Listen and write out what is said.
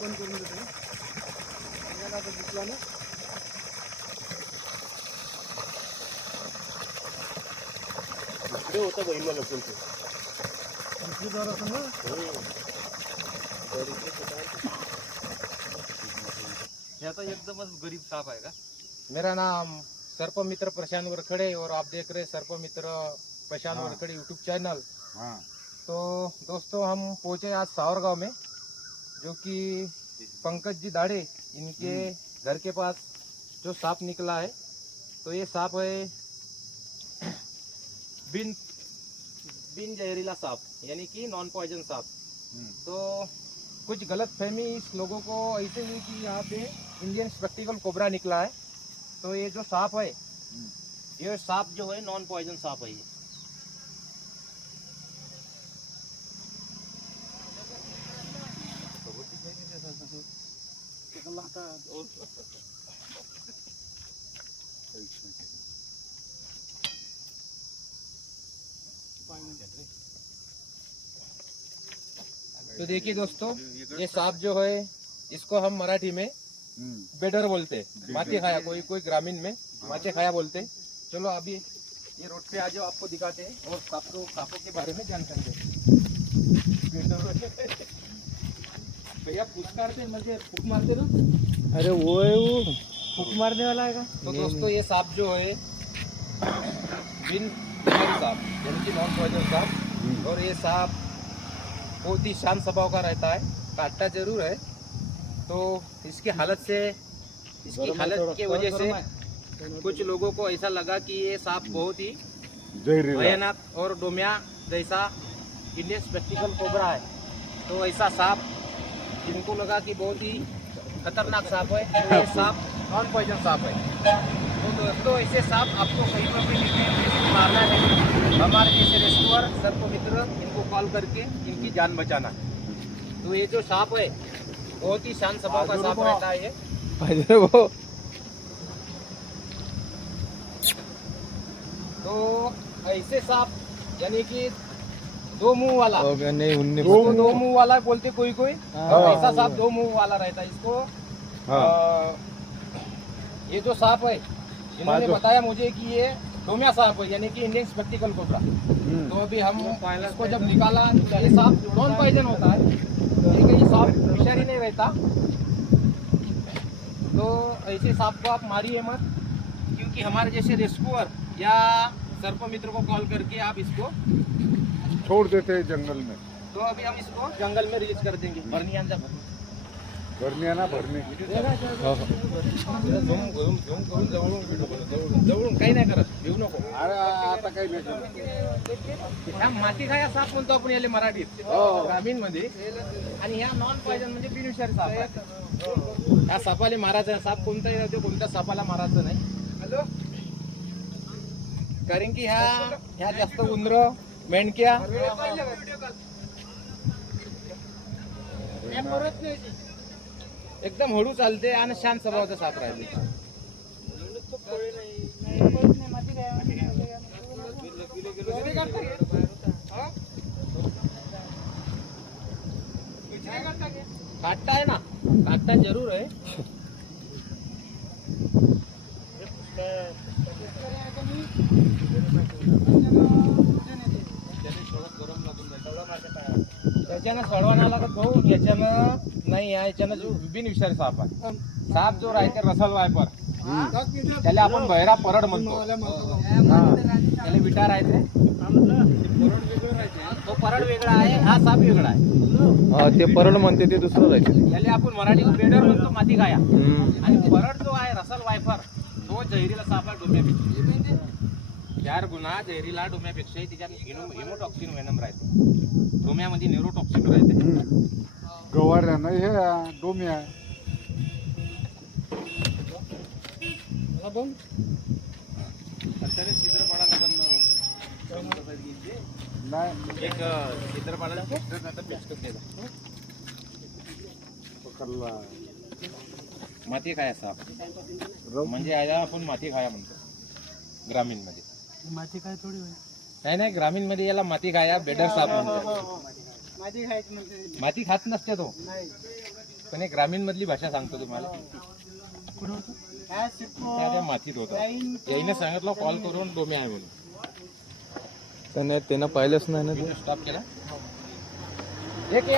बंद करून देतो. आता दिसला ना इकडे होता बहिणीला लसूण ते पंचवीसवर असं ना. याचा एकदमच गरीब साप आहे का? मेरा नाम सर्प मित्र प्रशांत वरखड़े और आप देख रहे सर्प मित्र प्रशांत वरखड़े यूट्यूब चैनल। तो दोस्तों हम पहुंचे आज सावरगांव में, जो कि पंकज जी दाढ़े इनके घर के पास जो सांप निकला है। तो ये सांप है बिन जहरीला सांप, यानी कि नॉन पॉइजन सांप। तो कुछ गलत फहमी इस लोगों को ऐसे हुई कि यहाँ पे इंडियन स्पेक्टिकल कोबरा निकला है। तो ये जो सांप है, ये सांप जो है नॉन पॉइजन सांप है। ये तो देखिए दोस्तों, ये सांप जो है इसको हम मराठी में बेडर बोलते हैं, माचे खाया, कोई ग्रामीण में माचे खाया बोलते हैं। चलो अभी ये रोड पे आ जाओ, आपको दिखाते हैं और सांपों के बारे में जानकारी देते हैं। भैया पूछते मुझे फूक मारते ना। अरे वो है, वो फूक मारने वाला है का? तो दोस्तों ये सांप जो है बिन सांप, यानी कि नॉन पॉइजन सांप। और ये सांप बहुत ही शांत स्वभाव का रहता है, काटता जरूर है। तो इसकी हालत की वजह से कुछ लोगों को ऐसा लगा कि ये सांप बहुत ही भयानक और डोमिया जैसा इंडियन स्पेक्टिकल कोबरा है। तो ऐसा सांप इनको लगा कि बहुत ही खतरनाक सांप है। तो ये सांप नॉन पॉइजन सांप है। तो दोस्तों ऐसे सांप आपको कहीं पर भी निकले मारना है, हमारे जैसे रेस्क्यूअर सर्प मित्र इनको कॉल करके इनकी जान बचाना। तो ये जो सांप है बहुत ही शांत स्वभाव का सांप रहता है ये। वो तो ऐसे सांप यानी कि दो मुंह वाला, नहीं दो मुंह वाला बोलते कोई ऐसा सांप दो मुंह वाला रहता है इसको। ये जो सांप है इन्होंने बताया मुझे कि ये डोमिया सांप है, यानी कि इंडियन स्पेक्टिकल कोबरा। तो अभी हम इसको जब निकाला, ये सांप नॉन पॉइजन होता है, ये सांप विषारी नहीं रहता। तो ऐसे सांप को आप मारिए मत, क्योंकि हमारे जैसे रेस्क्यूअर या सर्प मित्र को कॉल करके आप इसको छोड़ देते हैं जंगल में। तो अभी हम इसको जंगल में रिलीज कर देंगे। भरणी भरणी जवळून काही नाही करत, घेऊ नको। अरे आता काही नाही. ह्या माती खाया साप म्हणतो आपण याला मराठीत, ग्रामीण मध्ये। आणि ह्या नॉन पॉइजन म्हणजे बिनविषारी साप आहे। ह्या सापाला मारायचं, साप कोणताही राहतो, कोणत्या सापाला मारायचं नाही। कारण की ह्या जास्त उंदर मेंढक्या एकदम हळू चालते आणि शांत स्वभावाचा साप राहते। काटता है ना, काटता जरूर है। याच्यानं सडवा नाही लागत भाऊ, याच्यानं नाही, याच्यानं बिनविषारी साप आहे। साप जो राहते रसल वायपर, त्याला आपण बहिरा परड म्हणतो। त्याला विटा राहते, तो परड वेगळा आहे, हा साप वेगळा आहे। ते परळ म्हणते ते दुसरं राहते, त्याला आपण मराठीत बेडर म्हणतो, माती खाया। आणि परड जो आहे रसल वायपर, तो जहिरीला साप आहे डोम्यापेक्षा 4 गुणा जहरीला डोम्यापेक्षा। त्याच्यात हिमोटॉक्सिन वेनम राहते, डोम्यामध्ये न्यूरोटॉक्सिन राहते। गवाऱ्यानं हे डोम्या चित्रपटाला नाही एक चित्रपटाला पकडला. माती खाया साप म्हणजे याला आपण माती खाया म्हणतो ग्रामीण मध्ये। माती काय थोडी नाही, ग्रामीण मध्ये याला माती खाया बेडर साप म्हणतो। माती खायची म्हणते, माती खात नसते तो, पण एक ग्रामीण मधली भाषा सांगतो तुम्हाला. त्या मातीत होता, याईने सांगितलं कॉल करून डोमे आहे म्हणून. त्यानं पाहिलंच नाही ना ते. स्टॉप केला. एक